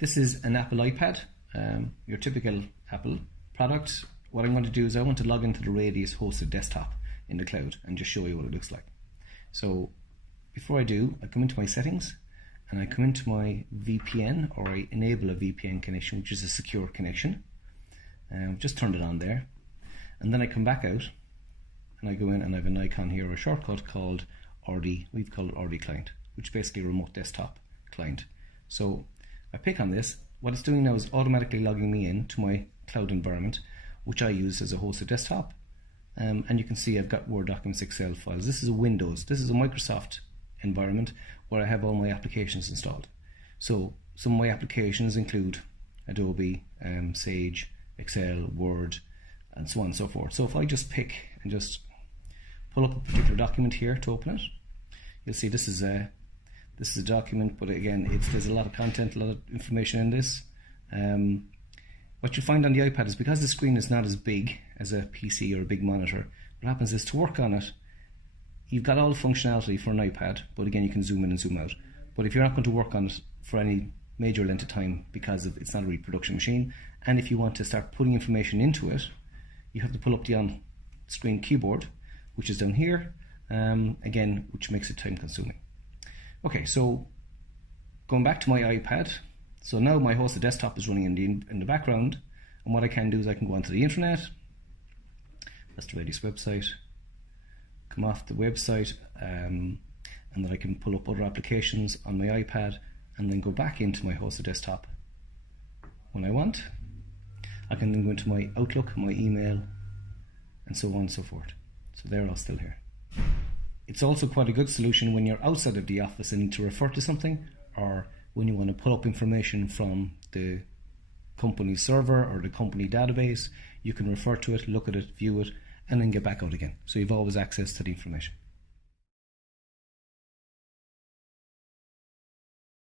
This is an Apple iPad, your typical Apple product. What I'm going to do is I want to log into the Radius hosted desktop in the cloud and just show you what it looks like. So before I do, I come into my settings and I come into my VPN, or I enable a VPN connection, which is a secure connection. Just turned it on there. And then I come back out and I go in and I have an icon here, a shortcut called RD. We've called it RD client, which is basically a remote desktop client. So I pick on this. What it's doing now is automatically logging me in to my cloud environment, which I use as a hosted desktop. And you can see I've got Word documents, Excel files. This is a Windows. This is a Microsoft environment where I have all my applications installed. So some of my applications include Adobe, Sage, Excel, Word, and so on and so forth. So if I just pick and just pull up a particular document here to open it, you'll see this is a document, but again, there's a lot of content, a lot of information in this. What you find on the iPad is, because the screen is not as big as a PC or a big monitor, what happens is, to work on it, you've got all the functionality for an iPad, but again, you can zoom in and zoom out. But if you're not going to work on it for any major length of time because it's not a reproduction machine, and if you want to start putting information into it, you have to pull up the on-screen keyboard, which is down here, again, which makes it time consuming. Okay, so going back to my iPad, so now my hosted desktop is running in the background, and what I can do is I can go onto the internet. That's the Radius website. Come off the website, and then I can pull up other applications on my iPad, and then go back into my hosted desktop when I want. I can then go into my Outlook, my email, and so on and so forth. So they're all still here. It's also quite a good solution when you're outside of the office and need to refer to something, or when you want to pull up information from the company server or the company database. You can refer to it, look at it, view it, and then get back out again. So you've always access to the information.